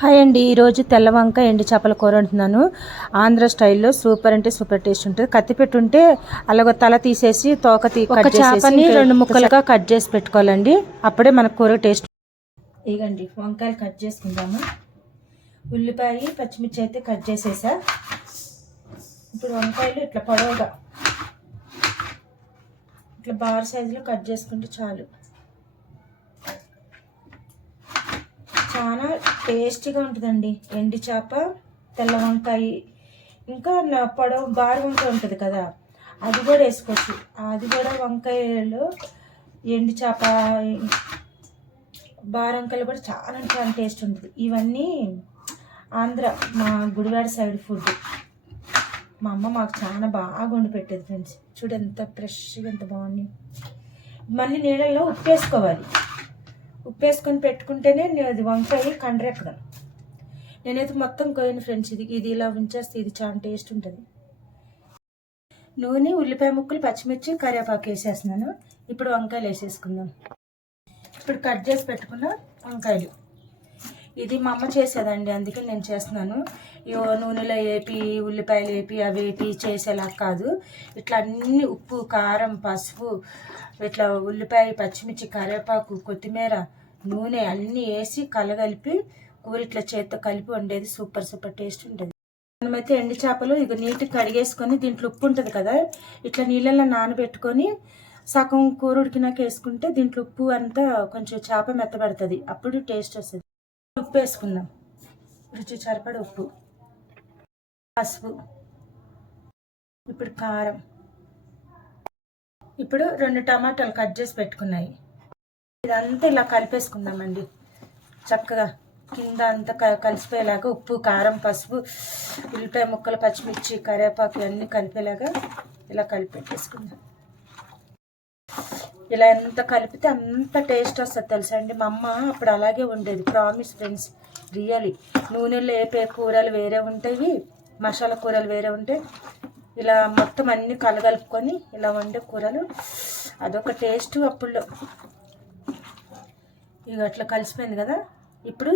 Hi అండి, ఈరోజు తెల్ల వంకాయ ఎండు చేపల కూర వండుతున్నాను. ఆంధ్ర స్టైల్లో సూపర్ అంటే సూపర్ టేస్ట్ ఉంటుంది. కత్తి పెట్టుంటే అలాగ తల తీసేసి తోక ఒక చేపని 2 ముక్కలుగా కట్ చేసి పెట్టుకోవాలండి. అప్పుడే మన కూర టేస్ట్. ఇగండి వంకాయలు కట్ చేసుకుందాము. ఉల్లిపాయ పచ్చిమిర్చి అయితే కట్ చేసేసా. ఇప్పుడు వంకాయలు ఇట్లా పొడవుగా ఇట్లా బార్ సైజులో కట్ చేసుకుంటే చాలు. చాలా టేస్టీగా ఉంటుందండి ఎండు చేప, తెల్ల వంకాయ. ఇంకా పొడవు బారు వంకాయ ఉంటుంది కదా, అది కూడా వేసుకోవచ్చు. అది కూడా వంకాయలు ఎండు చేప బారు వంకాయలు కూడా చాలా చాలా టేస్ట్ ఉంటుంది. ఇవన్నీ ఆంధ్ర మా గుడివాడ సైడ్ ఫుడ్. మా అమ్మ మాకు చాలా బాగా వండి పెట్టేది ఫ్రెండ్స్. చూడు ఎంత ఫ్రెష్గా ఎంత బాగుంది. మళ్ళీ నీళ్ళల్లో ఉప్పు వేసుకోవాలి. ఉప్పు వేసుకొని పెట్టుకుంటేనే అది వంకాయ కండ్రెక్కడం. నేనైతే మొత్తం కోయను ఫ్రెండ్స్. ఇది ఇలా ఉంచేస్తే ఇది చాలా టేస్ట్ ఉంటుంది. నూనె, ఉల్లిపాయ ముక్కలు, పచ్చిమిర్చి, కరివేపాకు వేసేస్తున్నాను. ఇప్పుడు వంకాయలు వేసేసుకుందాం. ఇప్పుడు కట్ చేసి పెట్టుకున్న వంకాయలు. ఇది మా అమ్మ చేసేదండి, అందుకే నేను చేస్తున్నాను. నూనెలో వేపి ఉల్లిపాయలు వేపి అవి వేపి చేసేలా కాదు. ఇట్లా అన్ని ఉప్పు, కారం, పసుపు, ఇట్లా ఉల్లిపాయ, పచ్చిమిర్చి, కరివేపాకు, కొత్తిమీర, నూనె అన్నీ వేసి కలగలిపి కూర ఇట్లా చేత్తో కలిపి వండేది సూపర్ సూపర్ టేస్ట్ ఉంటుంది. మనమైతే ఎండు చేపలు ఇక నీట్గా కడిగేసుకొని దీంట్లో ఉప్పు ఉంటుంది కదా, ఇట్లా నీళ్ళల్లో నానబెట్టుకొని సగం కూర ఉడికినాక వేసుకుంటే దీంట్లో ఉప్పు అంతా కొంచెం చేప మెత్తబడుతుంది. అప్పుడు టేస్ట్ వస్తుంది. ఉప్పు వేసుకుందాం. రుచి సరిపడ ఉప్పు, పసుపు, ఇప్పుడు కారం. ఇప్పుడు 2 టమాటాలు కట్ చేసి పెట్టుకున్నాయి. ఇదంతా ఇలా కలిపేసుకుందామండి. చక్కగా కింద అంతా కలిసిపోయేలాగా ఉప్పు, కారం, పసుపు, ఉల్లిపాయ ముక్కలు, పచ్చిమిర్చి, కరివేపాకు అన్నీ కలిపేలాగా ఇలా కలిపెట్టేసుకుందాం. ఇలా ఎంత కలిపితే అంత టేస్ట్ వస్తుంది తెలుసా అండి. మా అమ్మ అప్పుడు అలాగే ఉండేది, ప్రామిస్ ఫ్రెండ్స్, రియలీ. నూనెలో వేపే కూరలు వేరే ఉంటాయి, మసాలా కూరలు వేరే ఉంటాయి. ఇలా మొత్తం అన్నీ కలగలుపుకొని ఇలా వండే కూరలు అదొక టేస్ట్ అప్పుడు. ఇక అట్లా కలిసిపోయింది కదా. ఇప్పుడు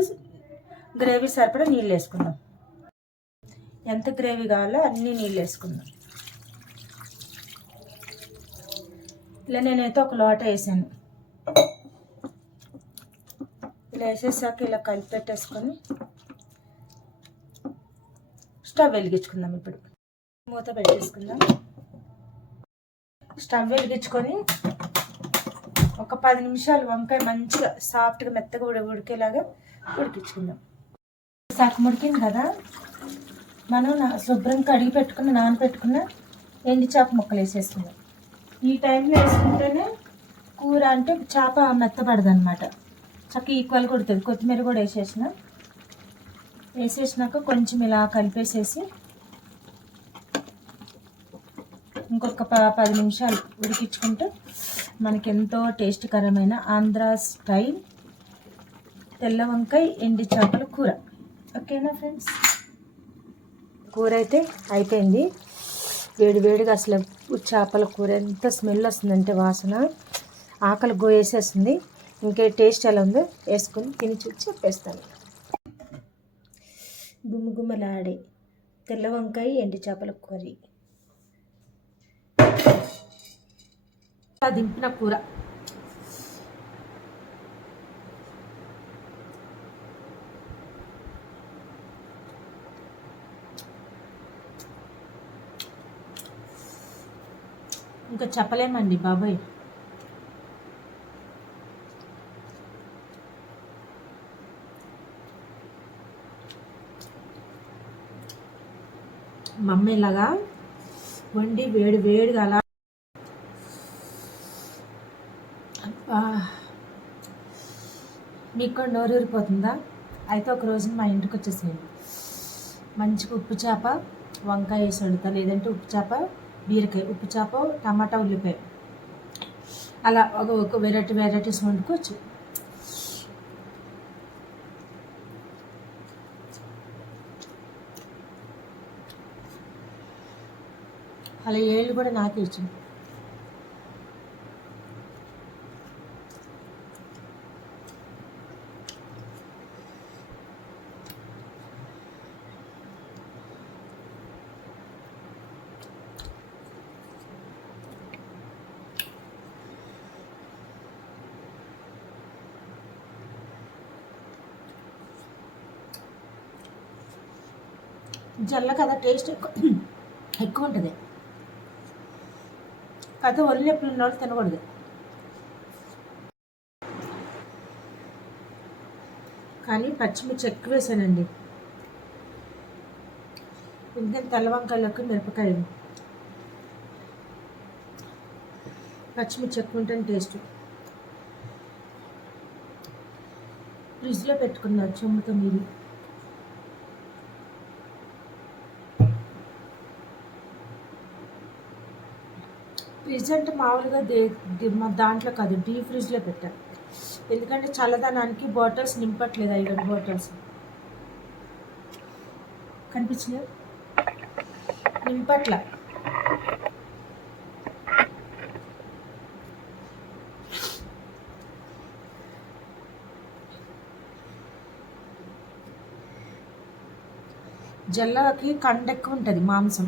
గ్రేవీ సరిపడా నీళ్ళు వేసుకుందాం. ఎంత గ్రేవీ కావాలో అన్నీ నీళ్ళు వేసుకుందాం. ఇలా నేనైతే ఒక లోట వేసాను. ఇలా వేసేసాక ఇలా కలిపి పెట్టేసుకొని స్టవ్ వెలిగించుకుందాం. ఇప్పుడు మూత పెట్టేసుకుందాం. స్టవ్ వెలిగించుకొని ఒక 10 నిమిషాలు వంకాయ మంచిగా సాఫ్ట్గా మెత్తగా ఉడికేలాగా ఉడికించుకుందాం. సగం ఉడికింది కదా, మనం శుభ్రం కడిగి పెట్టుకున్న నానబెట్టుకున్న ఎండు చేప ముక్కలు వేసేసుకుందాం. ఈ టైంలో వేసుకుంటేనే కూర అంటే చేప మెత్తపడదు అనమాట, చక్కగా ఈక్వల్గా ఉడుతుంది. కొత్తిమీర కూడా వేసేసినాక కొంచెం ఇలా కలిపేసేసి ఇంకొక 10 నిమిషాలు ఉడికించుకుంటే మనకి ఎంతో టేస్టీకరమైన ఆంధ్ర స్టైల్ తెల్ల వంకాయ ఎండి చేపల కూర. ఓకేనా ఫ్రెండ్స్? కూర అయితే అయిపోయింది. వేడివేడిగా అసలు చేపల కూర ఎంత స్మెల్ వస్తుందంటే వాసన ఆకలి వేసేస్తుంది. ఇంకే టేస్ట్ ఎలా ఉందో వేసుకొని తిని చూసి చెప్పేస్తాను. గుమ్మగుమ్మలాడే తెల్ల వంకాయ ఎండి చేపల కూర, దింపిన కూర. ఇంకా చెప్పలేమండి బాబాయ్. మమ్మీ ఇలాగా వండి వేడిగా అలా మీకు కూడా నోరు ఊరిపోతుందా? అయితే ఒక రోజు మా ఇంటికి వచ్చేసేయండి. మంచిగా ఉప్పు చేప వంకాయ వేసి వండుతా, లేదంటే ఉప్పు చేప బీరకాయ, ఉప్పు చేప టమాటా ఉల్లిపాయ, అలా ఒక వెరైటీస్ వండుకోవచ్చు. అలా ఏళ్ళు కూడా నాకే ఇచ్చింది. జల్ల కదా టేస్ట్ ఎక్కువ ఉంటుంది. కాకపోతే ఒళ్ళు నొప్పులు ఉన్న వాళ్ళు తినకూడదు. కానీ పచ్చిమిర్చి ఎక్కువ వేసానండి, ఎందుకంటే తెల్ల వంకాయలకు మిరపకాయలు పచ్చిమిర్చి ఎక్కువ ఉంటుంది టేస్ట్. ఫ్రిడ్జ్లో పెట్టుకున్నారు చెమ్ముతో మీరు. ఫ్రిడ్జ్ అంటే మామూలుగా దాంట్లో కాదు, డీప్ ఫ్రిడ్జ్లో పెట్టాను. ఎందుకంటే చల్లదనానికి బాటిల్స్ నింపట్లేదు, 5 బాటిల్స్ కనిపించలేదు, నింపట్ల. జల్లకి కండ ఎక్కువ ఉంటుంది, మాంసం.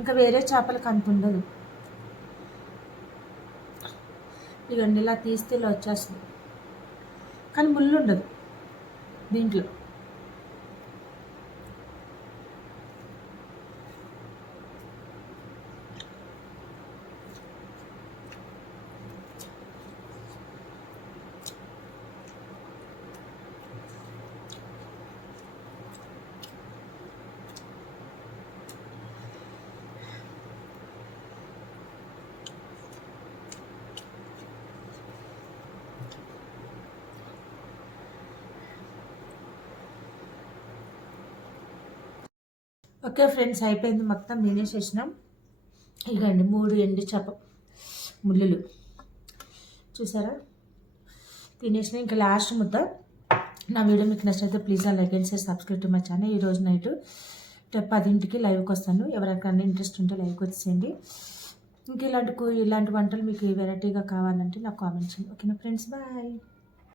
ఇంకా వేరే చేపలకు అంత ఉండదు. ఇదిగోండి ఇలా తీస్తే ఇలా వచ్చేస్తుంది, కానీ ముళ్ళు ఉండదు దీంట్లో. ఓకే ఫ్రెండ్స్, అయిపోయింది, మొత్తం తినేసేసినాం. ఇకండి 3 ఎండు చేప ముళ్ళులు చూసారా, తినేసిన. ఇంకా లాస్ట్ ముద్ద. నా వీడియో మీకు నచ్చితే please like and share, subscribe to my channel. ఈరోజు నైట్ 10ంటికి లైవ్కి వస్తాను. ఎవరికైనా ఇంట్రెస్ట్ ఉంటే లైవ్కి వచ్చేయండి. ఇంక ఇలాంటి వంటలు మీకు వెరైటీగా కావాలంటే నాకు కామెంట్ చేయండి. ఓకేనా ఫ్రెండ్స్, బాయ్.